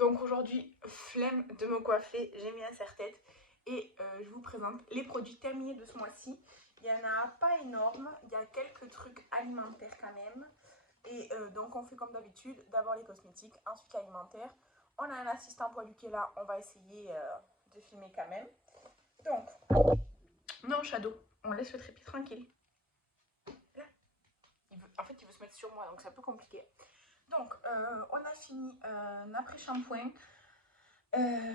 Donc aujourd'hui, flemme de me coiffer, j'ai mis un serre-tête et je vous présente les produits terminés de ce mois-ci. Il n'y en a pas énorme, il y a quelques trucs alimentaires quand même. Et donc on fait comme d'habitude, d'abord les cosmétiques, ensuite l'alimentaire. On a un assistant poilu qui est là, on va essayer de filmer quand même. Donc, non Shadow, on laisse le trépied tranquille. Là, en fait il veut se mettre sur moi donc c'est un peu compliqué. Donc on a fini un après-shampoing.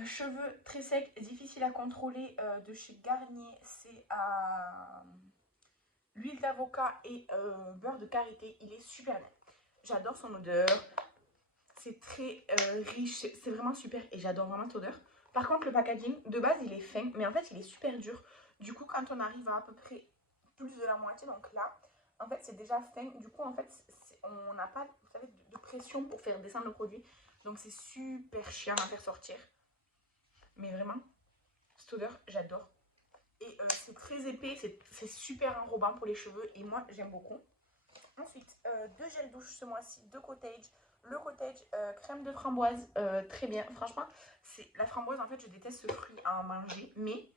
Cheveux très secs, difficiles à contrôler de chez Garnier, c'est à l'huile d'avocat et beurre de karité. Il est super bien. J'adore son odeur. C'est très riche, c'est vraiment super et j'adore vraiment cette odeur. Par contre, le packaging, de base, il est fin, mais en fait, il est super dur. Du coup, quand on arrive à peu près plus de la moitié, donc là, en fait, c'est déjà fin. Du coup, en fait, on n'a pas, vous savez, de pression pour faire descendre le produit. Donc, c'est super chiant à faire sortir. Mais vraiment, cette odeur, j'adore. Et c'est très épais, c'est super enrobant pour les cheveux. Et moi, j'aime beaucoup. Ensuite, deux gels douche ce mois-ci, de Cottage. Le Cottage crème de framboise, très bien. Franchement, c'est la framboise, en fait, je déteste ce fruit à en manger. Mais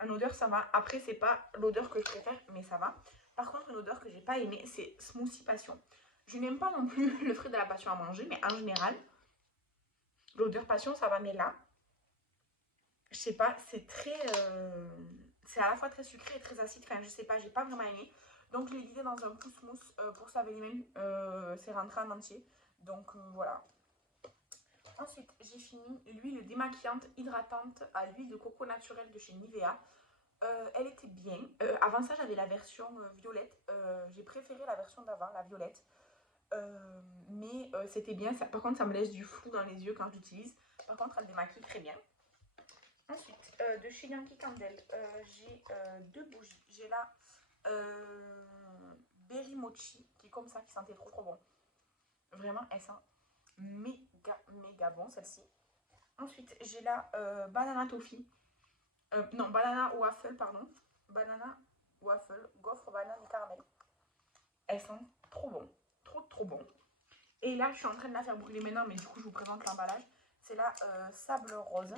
en odeur, ça va. Après, c'est pas l'odeur que je préfère, mais ça va. Par contre, une odeur que j'ai pas aimée, c'est Smoothie Passion. Je n'aime pas non plus le fruit de la passion à manger, mais en général, l'odeur passion, ça va. Mais là, je sais pas, c'est très. C'est à la fois très sucré et très acide. Enfin, je sais pas, j'ai pas vraiment aimé. Donc, je l'ai vidé dans un pouce-mousse pour se laver les mains. C'est rentré en entier. Donc, voilà. Ensuite, j'ai fini l'huile démaquillante hydratante à l'huile de coco naturelle de chez Nivea. Elle était bien. Avant ça, j'avais la version violette. J'ai préféré la version d'avant, la violette. Mais c'était bien. Ça, par contre, ça me laisse du flou dans les yeux quand j'utilise. Par contre, elle démaquille très bien. Ensuite, de chez Yankee Candle, j'ai deux bougies. J'ai la Berry Mochi qui est comme ça, qui sentait trop trop bon. Vraiment, elle sent méga bon celle-ci. Ensuite, j'ai la Banana Toffee. Non, Banana Waffle, pardon. Banana Waffle, gaufre, banane et caramel. Elle sent trop bon. Trop trop bon. Et là, je suis en train de la faire brûler maintenant, mais du coup, je vous présente l'emballage. C'est la Sable Rose.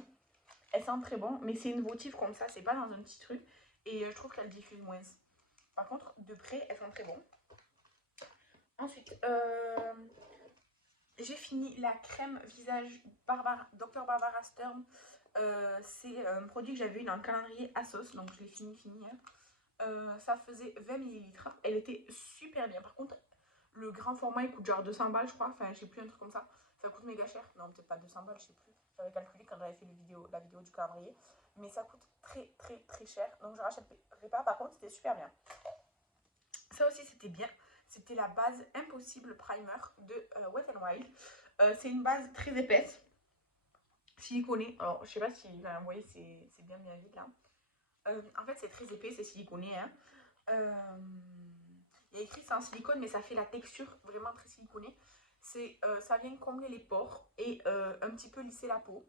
Elle sent très bon, mais c'est une votive comme ça, c'est pas dans un petit truc. Et je trouve qu'elle diffuse moins. Par contre, de près, elle sent très bon. Ensuite, j'ai fini la crème visage Dr Barbara Sturm. C'est un produit que j'avais eu dans le calendrier Asos, donc je l'ai fini. Ça faisait 20 ml. Elle était super bien. Par contre, le grand format, il coûte genre 200 balles, je crois. Enfin, je sais plus, un truc comme ça. Ça coûte méga cher. Non, peut-être pas 200 balles, je sais plus. J'avais calculé quand j'avais fait la vidéo du calendrier. Mais ça coûte très, très, très cher. Donc, je rachèterai pas. Par contre, c'était super bien. Ça aussi, c'était bien. C'était la base Impossible Primer de Wet n Wild. C'est une base très épaisse. Siliconée. Alors, je sais pas si vous voyez, c'est bien vide là. En fait, c'est très épais, c'est siliconé. Hein. Il y a écrit c'est en silicone, mais ça fait la texture vraiment très siliconée. Ça vient combler les pores et un petit peu lisser la peau.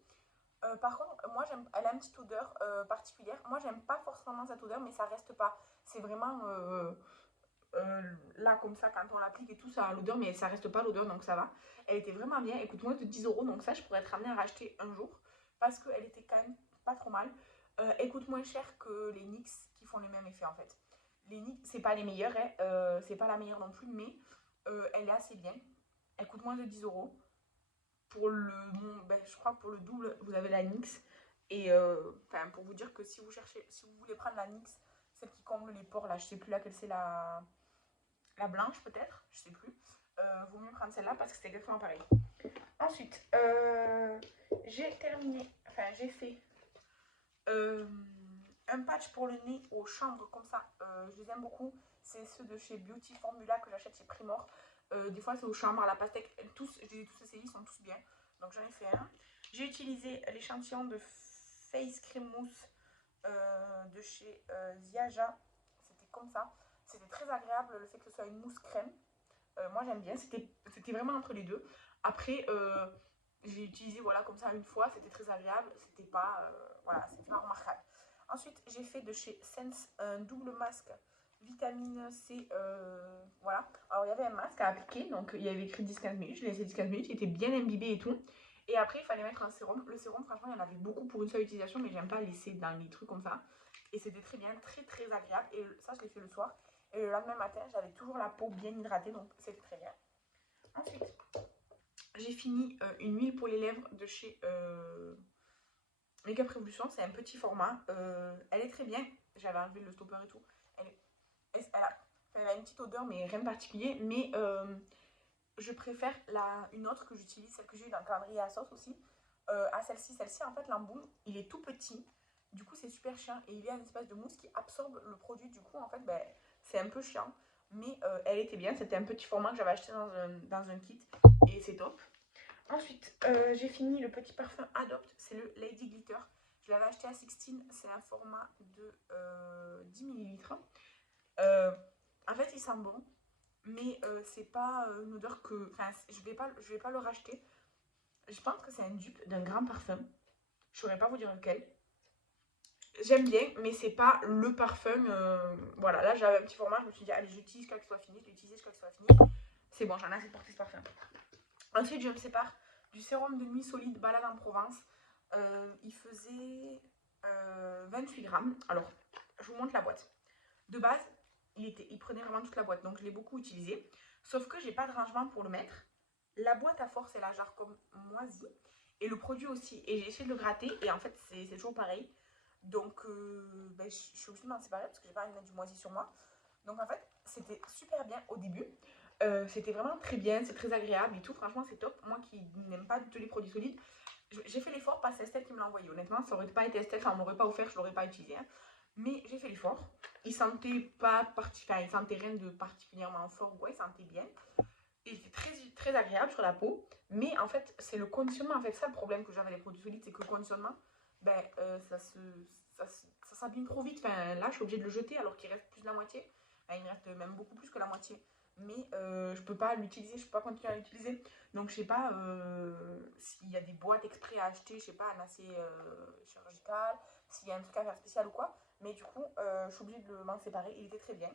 Par contre, moi, elle a une petite odeur particulière. Moi, j'aime pas forcément cette odeur, mais ça reste pas. C'est vraiment là, comme ça, quand on l'applique et tout, ça a l'odeur, mais ça reste pas l'odeur, donc ça va. Elle était vraiment bien. Elle coûte moins de 10 euros, donc ça, je pourrais être amenée à racheter un jour parce qu'elle était quand même pas trop mal. Elle coûte moins cher que les NYX qui font le même effet en fait. Les NYX, c'est pas les meilleures, hein, c'est pas la meilleure non plus, mais elle est assez bien. Elle coûte moins de 10 euros. Pour je crois que pour le double, vous avez la NYX. Et pour vous dire que si vous voulez prendre la NYX, celle qui comble les pores, là, je sais plus laquelle c'est la blanche peut-être, je sais plus. Vaut mieux prendre celle-là parce que c'est exactement pareil. Ensuite, j'ai fait un patch pour le nez aux chambres comme ça. Je les aime beaucoup. C'est ceux de chez Beauty Formula que j'achète chez Primor. Des fois, c'est aux chambres, à la pastèque. Je les ai tous essayés, ils sont tous bien. Donc, j'en ai fait un. J'ai utilisé l'échantillon de Face Cream Mousse de chez Ziaja. C'était comme ça. C'était très agréable le fait que ce soit une mousse crème. Moi, j'aime bien. C'était vraiment entre les deux. Après, j'ai utilisé voilà, comme ça une fois. C'était très agréable. C'était pas, voilà, c'était pas remarquable. Ensuite, j'ai fait de chez Sense un double masque vitamine C. Voilà. Alors, il y avait un masque à appliquer. Donc, il y avait écrit 10-15 minutes. Je l'ai laissé 10-15 minutes. Il était bien imbibé et tout. Et après, il fallait mettre un sérum. Le sérum, franchement, il y en avait beaucoup pour une seule utilisation, mais j'aime pas laisser dans les trucs comme ça. Et c'était très bien, très très agréable. Et ça, je l'ai fait le soir. Et le lendemain matin, j'avais toujours la peau bien hydratée, donc c'était très bien. Ensuite, j'ai fini une huile pour les lèvres de chez Make-up Revolution. C'est un petit format. Elle est très bien. J'avais enlevé le stopper et tout. Elle a une petite odeur, mais rien de particulier. Mais je préfère une autre que j'utilise, celle que j'ai eu dans le calendrier à sauce aussi, à celle-ci. Celle-ci, en fait, l'embout, il est tout petit. Du coup, c'est super chiant. Et il y a une espèce de mousse qui absorbe le produit. Du coup, en fait, ben, c'est un peu chiant. Mais elle était bien. C'était un petit format que j'avais acheté dans un kit. Et c'est top. Ensuite, j'ai fini le petit parfum Adopt. C'est le Lady Glitter. Je l'avais acheté à 16. C'est un format de 10 ml. En fait, il sent bon. Mais c'est pas une odeur que... Enfin, je vais pas le racheter. Je pense que c'est un dupe d'un grand parfum. Je saurais pas vous dire lequel. J'aime bien, mais c'est pas le parfum. Voilà, là j'avais un petit format, je me suis dit, allez, j'utilise quand il soit fini, je l'ai utilisé jusqu'à ce qu'il soit fini. C'est bon, j'en ai assez de porter ce parfum. Ensuite, je me sépare du sérum de nuit solide Balade en Provence. Il faisait 28 grammes. Alors, je vous montre la boîte. De base, il prenait vraiment toute la boîte, donc je l'ai beaucoup utilisé. Sauf que j'ai pas de rangement pour le mettre. La boîte à force, elle a genre comme moisi. Et le produit aussi. Et j'ai essayé de le gratter, et en fait, c'est toujours pareil. Donc, ben, je suis obligée de m'en séparer parce que j'ai pas envie de mettre du moisi sur moi. Donc, en fait, c'était super bien au début. C'était vraiment très bien, c'est très agréable et tout. Franchement, c'est top. Moi qui n'aime pas du tout les produits solides, j'ai fait l'effort parce que c'est Estelle qui me l'a envoyé. Honnêtement, ça aurait pas été Estelle, ça ne m'aurait pas offert, je l'aurais pas utilisé. Hein. Mais j'ai fait l'effort. Il sentait pas il sentait rien de particulièrement fort. Ouais, il sentait bien. Et c'était très, très agréable sur la peau. Mais en fait, c'est le conditionnement. En fait, ça le problème que j'avais avec les produits solides, c'est que le conditionnement, ben, ça s'abîme trop vite. Enfin, là, je suis obligée de le jeter alors qu'il reste plus de la moitié. Enfin, il me reste même beaucoup plus que la moitié. Mais je peux pas l'utiliser, je peux pas continuer à l'utiliser. Donc, je sais pas s'il y a des boîtes exprès à acheter, je sais pas, un assez chirurgical, s'il y a un truc à faire spécial ou quoi. Mais du coup, je suis obligée de m'en séparer. Il était très bien.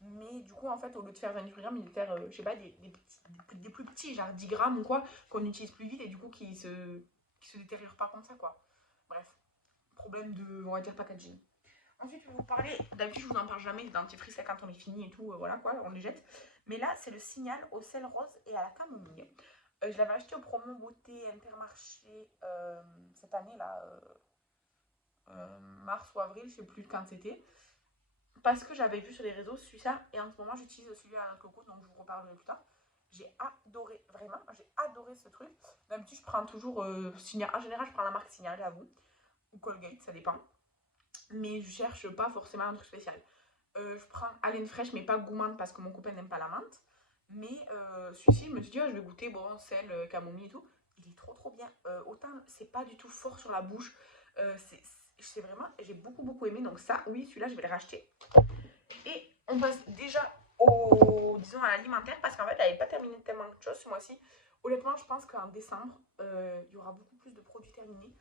Mais du coup, en fait, au lieu de faire 28 grammes, il de faire, je sais pas, des plus petits, genre 10 grammes ou quoi, qu'on utilise plus vite et du coup qui se détériorent pas comme ça, quoi. Bref, problème de, on va dire, packaging. Ensuite, je vais vous parler, d'habitude, je vous en parle jamais, des dentifrices, quand on est fini et tout, voilà quoi, on les jette. Mais là, c'est le Signal au sel rose et à la camomille. Je l'avais acheté au promo beauté Intermarché cette année, là, mars ou avril, je sais plus quand c'était. Parce que j'avais vu sur les réseaux celui-là et en ce moment j'utilise celui à la coco, donc je vous reparlerai plus tard. J'ai adoré, vraiment, j'ai adoré ce truc. D'habitude, je prends toujours Signal. En général, je prends la marque Signal, j'avoue, ou Colgate, ça dépend. Mais je cherche pas forcément un truc spécial. Je prends Haleine fraîche, mais pas gourmande parce que mon copain n'aime pas la menthe. Mais celui-ci, je me suis dit, oh, je vais goûter, bon, sel, camomille et tout. Il est trop trop bien. Autant, c'est pas du tout fort sur la bouche. C'est vraiment, j'ai beaucoup aimé. Donc ça, oui, celui-là, je vais le racheter. Et on passe déjà disons, à l'alimentaire parce qu'en fait, elle n'avait pas terminé tellement de choses ce mois-ci. Honnêtement, je pense qu'en décembre, il y aura beaucoup plus de produits terminés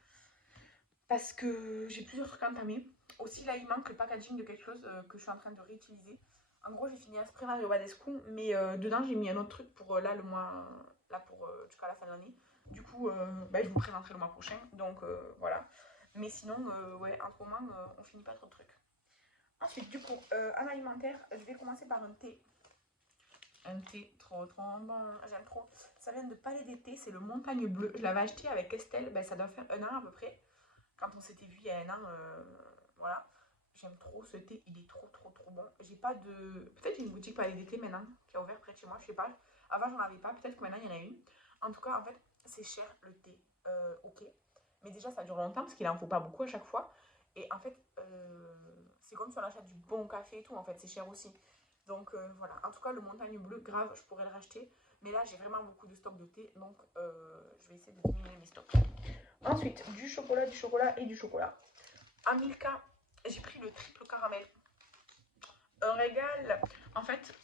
parce que j'ai plusieurs trucs entamés. Aussi, là, il manque le packaging de quelque chose que je suis en train de réutiliser. En gros, j'ai fini un spray Mario Badescu, mais dedans, j'ai mis un autre truc pour là, le mois, là, pour jusqu'à la fin de l'année. Du coup, je vous présenterai le mois prochain. Donc, voilà. Mais sinon, ouais, en ce moment, on finit pas trop de trucs. Ensuite, du coup, en alimentaire, je vais commencer par un thé. Un thé trop bon, j'aime trop. Ça vient de Palais d'été, c'est le Montagne Bleue. Je l'avais acheté avec Estelle, ben, ça doit faire un an à peu près. Quand on s'était vu il y a un an, voilà. J'aime trop ce thé, il est trop bon. J'ai pas de... Peut-être une boutique Palais d'été maintenant qui a ouvert près de chez moi, je sais pas. Avant j'en avais pas, peut-être que maintenant il y en a une. En tout cas, en fait, c'est cher le thé, ok. Mais déjà ça dure longtemps parce qu'il en faut pas beaucoup à chaque fois. Et en fait, c'est comme si on achète du bon café et tout, en fait, c'est cher aussi. Donc voilà, en tout cas le Montagne Bleue, grave, je pourrais le racheter. Mais là j'ai vraiment beaucoup de stocks de thé, donc je vais essayer de diminuer mes stocks. Ensuite, du chocolat et du chocolat. À Milka, j'ai pris le triple caramel. Un régal. En fait,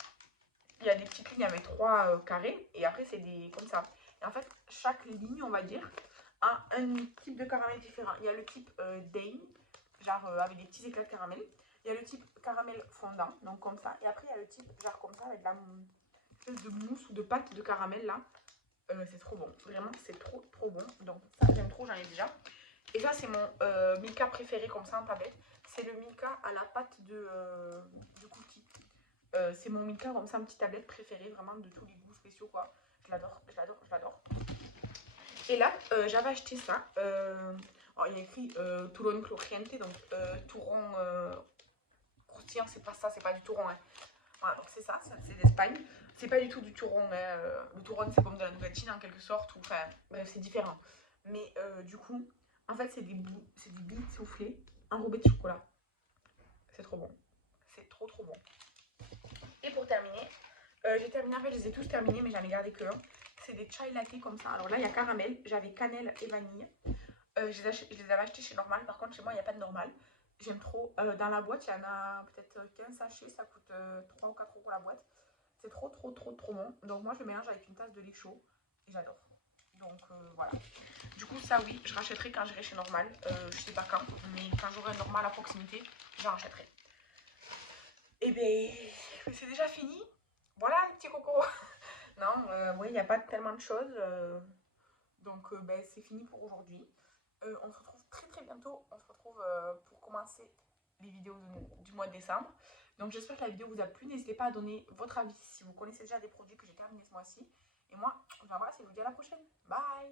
il y a des petites lignes avec 3 carrés et après c'est des comme ça. Et en fait, chaque ligne, on va dire, a un type de caramel différent. Il y a le type Dane, genre avec des petits éclats de caramel. Il y a le type caramel fondant, donc comme ça. Et après, il y a le type genre comme ça avec de la espèce de mousse ou de pâte de caramel là. C'est trop bon. Vraiment, c'est trop trop bon. Donc ça, j'aime trop, j'en ai déjà. Et ça, c'est mon Milka préféré comme ça en tablette. C'est le Milka à la pâte de cookie. C'est mon Milka comme ça, un petit tablette préféré, vraiment de tous les goûts spéciaux quoi. Je l'adore, je l'adore, je l'adore. Et là, j'avais acheté ça. Alors, il y a écrit Touron Crujiente, donc touron croustillant, c'est pas ça, c'est pas du touron. Hein. Voilà, donc c'est ça, c'est d'Espagne. C'est pas du tout du touron. Hein. Le touron, c'est comme de la nougatine en quelque sorte. Ou, enfin, bref, c'est différent. Mais du coup, en fait, c'est des billes soufflées enrobées de chocolat. C'est trop bon. C'est trop trop bon. Et pour terminer, j'ai terminé, en fait, je les ai tous terminés, mais j'en ai gardé que un. C'est des chai latte comme ça. Alors là, il y a caramel, j'avais cannelle et vanille. Je les avais achetés chez Normal, par contre, chez moi, il n'y a pas de Normal. J'aime trop. Dans la boîte, il y en a peut-être 15 sachets, ça coûte 3 ou 4 euros la boîte. C'est trop, trop, trop, trop bon. Donc, moi, je le mélange avec une tasse de lait chaud et j'adore. Donc, voilà. Du coup, ça, oui, je rachèterai quand j'irai chez Normal. Je sais pas quand, mais quand j'aurai un Normal à proximité, j'en rachèterai. Et ben, c'est déjà fini. Voilà, les petits cocos. Non, oui, il n'y a pas tellement de choses. Donc, ben, c'est fini pour aujourd'hui. On se retrouve très très bientôt. On se retrouve pour commencer les vidéos du mois de décembre. Donc, j'espère que la vidéo vous a plu. N'hésitez pas à donner votre avis si vous connaissez déjà des produits que j'ai terminés ce mois-ci. Et moi, ben voilà, c'est vous dis à la prochaine. Bye!